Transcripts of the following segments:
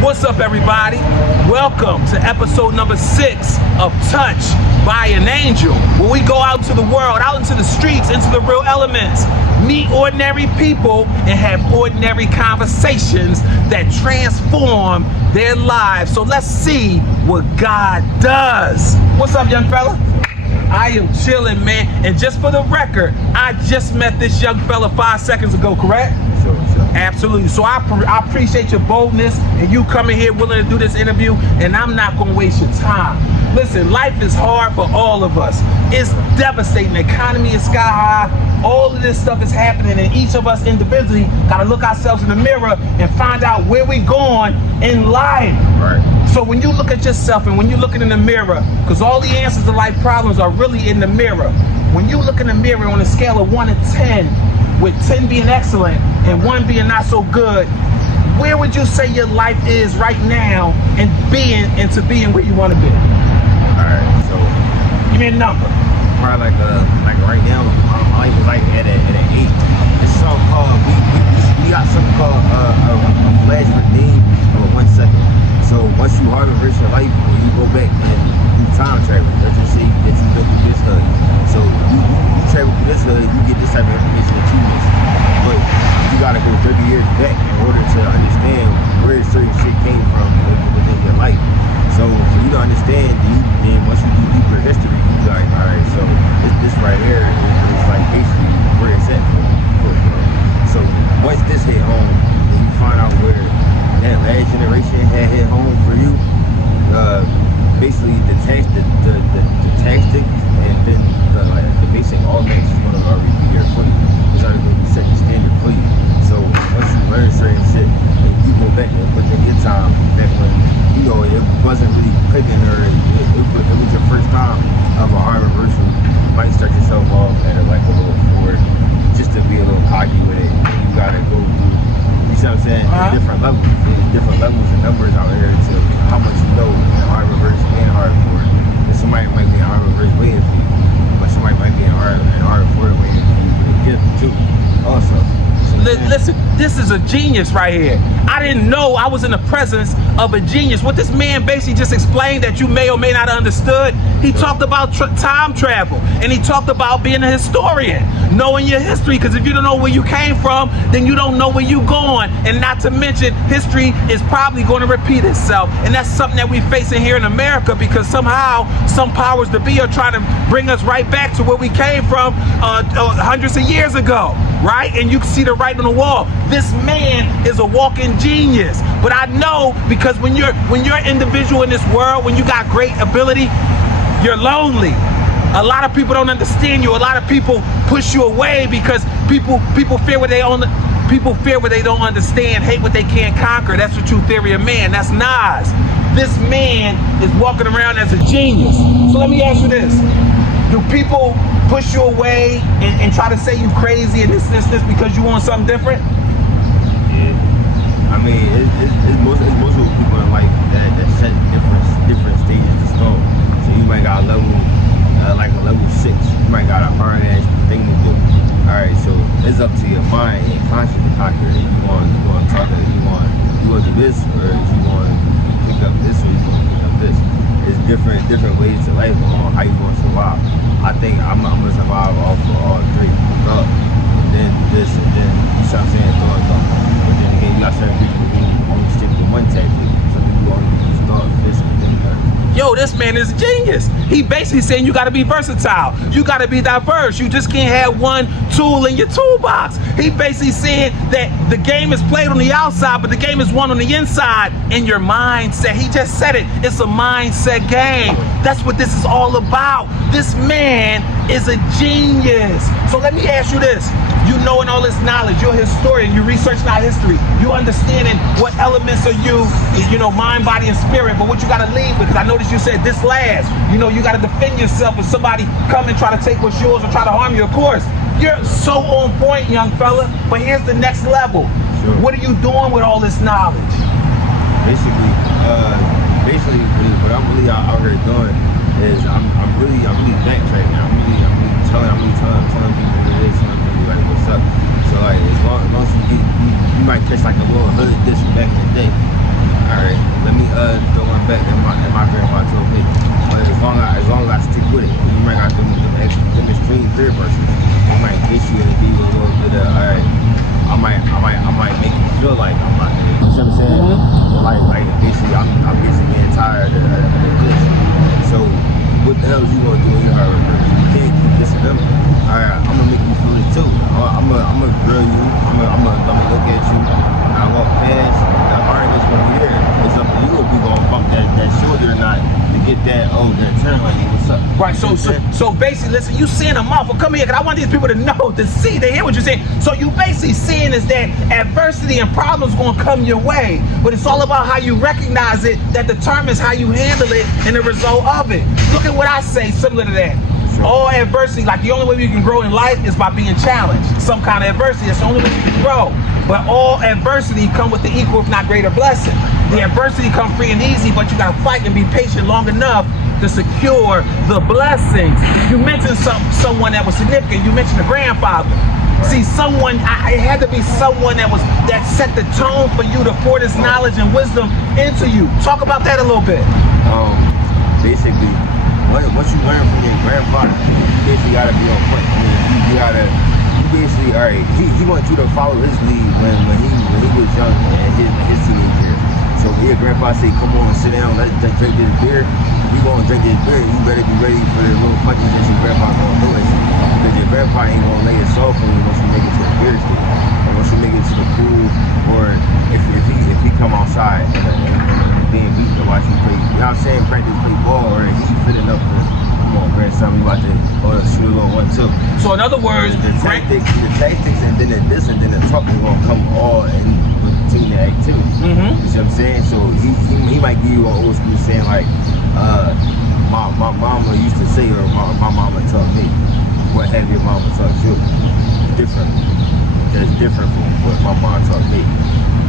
What's up, everybody? Welcome to episode number 6 of Touched by an Angel, where we go out to the world, out into the streets, into the real elements, meet ordinary people, and have ordinary conversations that transform their lives. So let's see what God does. What's up, young fella? I am chilling, man. And just for the record, I just met this young fella 5 seconds ago, correct? Sure. Absolutely. So I appreciate your boldness and you coming here willing to do this interview, and I'm not going to waste your time. Listen, life is hard for all of us. It's devastating. The economy is sky high. All of this stuff is happening, and each of us individually got to look ourselves in the mirror and find out where we're going in life. Right. So when you look at yourself and when you're looking in the mirror, because all the answers to life problems are really in the mirror. When you look in the mirror on a scale of 1 to 10, with 10 being excellent and 1 being not so good, where would you say your life is right now and to being where you want to be? Alright, so Give me a number. probably like right now, my life is like at an 8. It's something called we got something called a flash for name of 1 second. So once you harvest your life, you go back and do time travel. Let's just say that you've been through this hood. So you travel through this hood, you get this type of information that you miss. But you gotta go 30 years back in order to understand where certain shit came from within your life. So for you to understand, then once you do deeper history, you be like, alright, so this right here is like basically where it's at. So once this hit home, then you find out where that last generation had hit home for you. Basically the tactic and then the basic automatic is gonna already be there for you. It's already gonna be set the standard for you. So once you learn certain shit, and you go back and put in your time back when it wasn't really clicking, or it was your first time of a hard reversal, you might start yourself off at a little 4, just to be a little cocky with it. And you gotta go through, you see what I'm saying? Different levels. There's different levels and numbers out here to how much you know in hard reverse and hard forward. And somebody might be in hard reverse waiting for you, but somebody might be in hard forward waiting for you with a gift too. Also. Listen, this is a genius right here. I didn't know I was in the presence of a genius. What this man basically just explained that you may or may not have understood, he talked about time travel, and he talked about being a historian, knowing your history, because if you don't know where you came from, then you don't know where you're going. And not to mention, history is probably going to repeat itself, and that's something that we're facing here in America, because somehow some powers to be are trying to bring us right back to where we came from hundreds of years ago, right? And you can see the writing on the wall. This man is a walking genius. But I know, because when you're an individual in this world, when you got great ability, you're lonely. A lot of people don't understand you. A lot of people push you away because people fear what they own. People fear what they don't understand, hate what they can't conquer. That's the true theory of man. That's Nas. This man is walking around as a genius. So let me ask you this. Do people push you away and try to say you crazy and this because you want something different? Yeah. I mean, it's most of the people in life that set different stages to stone. So you might got a level, like a level 6. You might got a hard ass thing to do. Alright, so it's up to your mind and conscience to conquer it. You want to talk to it, you want to do this, or you want to pick up this, or you want to pick up this. It's different ways to life on how you want to survive. I think I'm gonna survive off of all 3. Thought, and then this, and then you start saying thought. But then again, you got certain people who only stick to one tactic. Some people only use thought, this, and then that. Yo, this man is a genius. He basically saying you gotta be versatile. You gotta be diverse. You just can't have one tool in your toolbox. He basically saying that the game is played on the outside, but the game is won on the inside in your mindset. He just said it. It's a mindset game. That's what this is all about. This man is a genius. So let me ask you this. You knowing all this knowledge, you're a historian, you researching our history, you understanding what elements are you mind, body, and spirit, but what you gotta leave with, because I noticed you said this last. You gotta defend yourself if somebody come and try to take what's yours or try to harm you, of course. You're so on point, young fella, but here's the next level. Sure. What are you doing with all this knowledge? Basically, what I'm really out here doing is I'm really backtracking. I'm really telling people what it is, telling people like what's up. So like as long as you might catch like a little hood this back in the day. Alright, back than my grandpa told me. But as long as I stick with it, you might got them extreme fear versions. They might get you and be a little bit of, all right, I might make you feel like I'm not there. You know what I'm saying? Like basically, I'm basically getting tired of this. So what the hell is you gonna do in your heart? You can't keep this in them. All right, I'm gonna make you feel it too. I'm gonna grill you. I'm gonna look at you. I walk past. The heart is gonna be there. It's up to you if you gonna bump that shoulder or not to get that turn like, hey, what's up? Right. So basically, listen, you seeing a mouthful. Come here, because I want these people to know, to see, to hear what you're saying. So you basically seeing is that adversity and problems gonna come your way, but it's all about how you recognize it that determines how you handle it and the result of it. Look at what I say similar to that. Sure. All adversity, like the only way you can grow in life is by being challenged. Some kind of adversity, that's the only way you can grow. But all adversity come with the equal, if not greater, blessing. The adversity come free and easy, but you gotta fight and be patient long enough to secure the blessings. You mentioned someone that was significant. You mentioned a grandfather. See, it had to be someone that set the tone for you to pour this knowledge and wisdom into you. Talk about that a little bit. Basically, what you learn from your grandfather, you basically gotta be on point. I mean, you basically, all right, he wants you to follow his lead when he was young and his teenage years. So when your grandpa say, come on, sit down, let's drink this beer, you gonna drink this beer, you better be ready for the little punches that your grandpa gonna do it. Because your grandpa ain't gonna lay it soft on you once you make it to the beer stage. And once you make it to the pool, or if he come outside and being beat to watch you play, you know what I'm saying, practice play ball, or he fit enough to, come on, grandson, we about to shoot a little 1-2. So in other words, the tactics and then the talk is gonna come all in between the activity. You see what I'm saying? So he might give you an old school saying like, my mama used to say, or my mama taught me. What have your mama taught you? Different. That's different from what my mom taught me.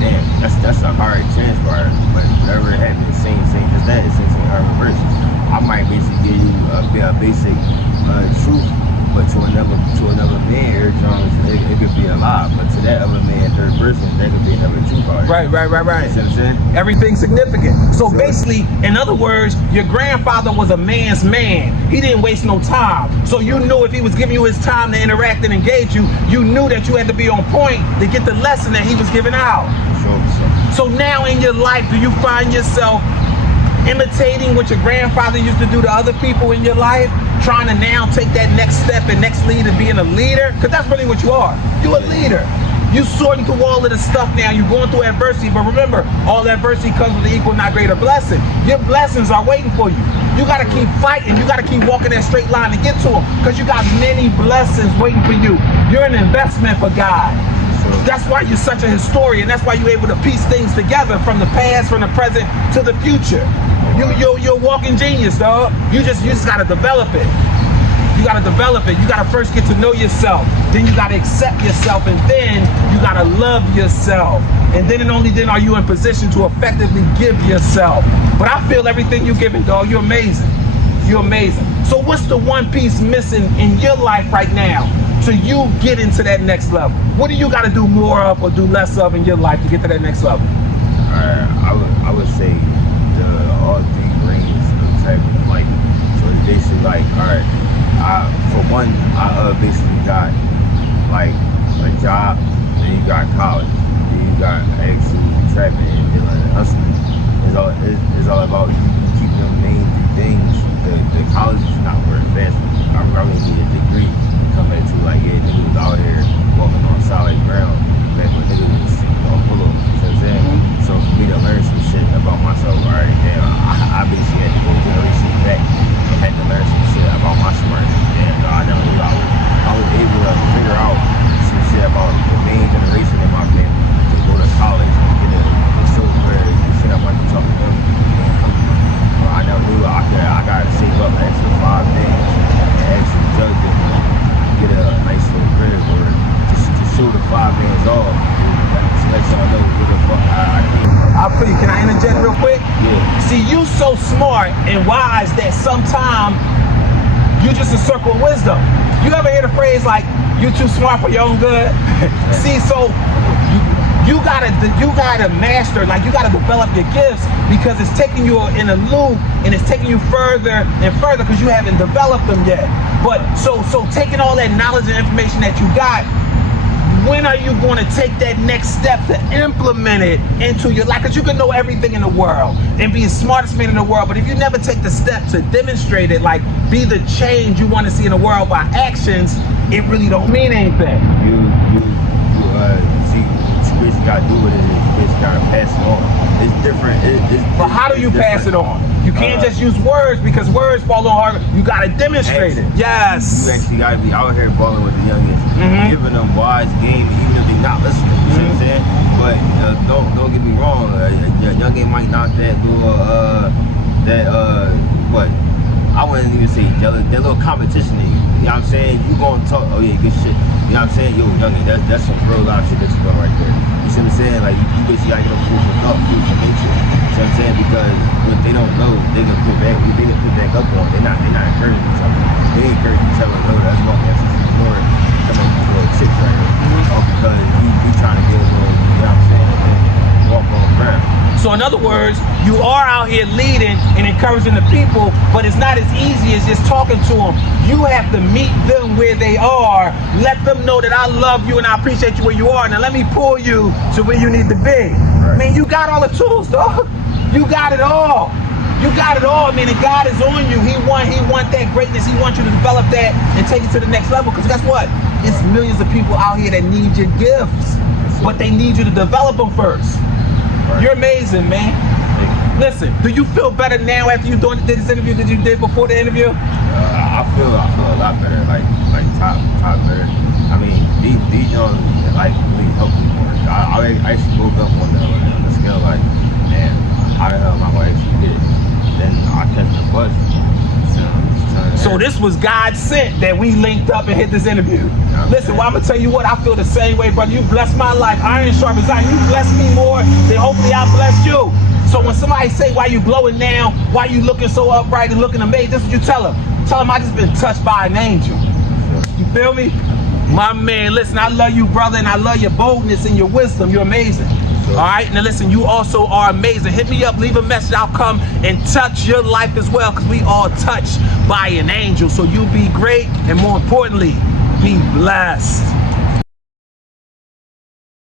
Damn, that's a hard transfer, but whatever happened, the same as that, it's the same hard reverse. I might basically give you a basic truth, but to another man, it could be a lie, but to that other man, third person, that could be another truth. Right. You know what I'm saying? Everything's significant. So Sure. basically, in other words, your grandfather was a man's man. He didn't waste no time. So you knew if he was giving you his time to interact and engage you, you knew that you had to be on point to get the lesson that he was giving out. Sure. So now in your life, do you find yourself imitating what your grandfather used to do to other people in your life, trying to now take that next step and next lead of being a leader? Because that's really what you are. You're a leader. You sorting through all of the stuff now. You're going through adversity, but remember, all adversity comes with the equal, not greater blessing. Your blessings are waiting for you. You got to keep fighting. You got to keep walking that straight line to get to them, because you got many blessings waiting for you. You're an investment for God. That's why you're such a historian. That's why you're able to piece things together from the past, from the present to the future. You're a walking genius, dog. You just gotta develop it. You gotta develop it. You gotta first get to know yourself. Then you gotta accept yourself, and then you gotta love yourself. And then and only then are you in position to effectively give yourself. But I feel everything you're giving, dog. You're amazing. You're amazing. So what's the one piece missing in your life right now so you get into that next level? What do you got to do more of or do less of in your life to get to that next level? I would say all three grains of type of like, so it's basically like, all right, for one, I basically got like a job, then you got college, then you got actually trapping and dealing and hustling. It's all about you keeping them main three things. The college is not worth fast. I really need a degree to come into like, yeah, niggas was out here walking on solid ground back when niggas was on pull-up. You know what I'm saying? So for me to learn some shit about myself, all right, damn, I basically had to go generation back and had to learn some shit about my smartness. Damn, I never knew I was able to figure out some shit about the main generation in my family to go to college and get a silver and shit up like talking to them. I never knew I got to save up an extra 5 days and actually judge it and get a nice little credit or just show the 5 days off. To let y'all know what the fuck I came from. I feel you. Can I interject real quick? Yeah. See, you so smart and wise that sometimes you just a circle of wisdom. You ever hear the phrase like, you too smart for your own good? See, so You gotta master, like you gotta develop your gifts, because it's taking you in a loop and it's taking you further and further because you haven't developed them yet. But so taking all that knowledge and information that you got, when are you going to take that next step to implement it into your life? Because you can know everything in the world and be the smartest man in the world, but if you never take the step to demonstrate it, like be the change you want to see in the world by actions, it really don't mean anything. You see, what you gotta do with it is you just gotta pass it on. It's different. But how do you pass it on? You can't just use words, because words fall on hard. You gotta demonstrate it. Yes. You actually gotta be out here balling with the youngest, giving them wise game, even if they're not listening. You see what I'm saying? But don't get me wrong. Youngin might not that little what? I wouldn't even say jealous. That little competition in you. You know what I'm saying? You gonna talk, oh yeah, good shit. You know what I'm saying? Yo, youngin, that's some real life shit that you doing right there. You see what I'm saying? Like you basically gotta get them food for thought, food for nature. You see what I'm saying? Because what they don't know, they gonna put back up on. They're not encouraging each other. They encourage each other. No, that's why that's just Lord coming with little chicks right here. Because you trying to get a little, you know what I'm saying? Walk on the ground. So in other words, you are out here leading and encouraging the people, but it's not as easy as just talking to them. You have to meet them where they are, let them know that I love you and I appreciate you where you are. Now let me pull you to where you need to be. Right. Man, you got all the tools, dog. You got it all. You got it all, man, and God is on you. He want that greatness. He wants you to develop that and take it to the next level. Because guess what? It's millions of people out here that need your gifts, but they need you to develop them first. Right. You're amazing, man. Listen, do you feel better now after you did this interview than you did before the interview? I feel a lot better, like top better. I mean, these young like really help me more. I actually woke up on the scale like, man, how the hell am I gonna actually get it? Then I catch the bus. So this was God sent that we linked up and hit this interview. Listen, well, I'm gonna tell you what, I feel the same way, brother. You blessed my life. Iron sharp as iron. You blessed me more than hopefully I bless you. So when somebody say, why you glowing now, why you looking so upright and looking amazing, this is what you tell them. Tell them I just been touched by an angel. You feel me? My man, listen, I love you, brother, and I love your boldness and your wisdom. You're amazing. All right, now listen, you also are amazing. Hit me up, leave a message. I'll come and touch your life as well, because we all touched by an angel. So you be great, and more importantly, be blessed.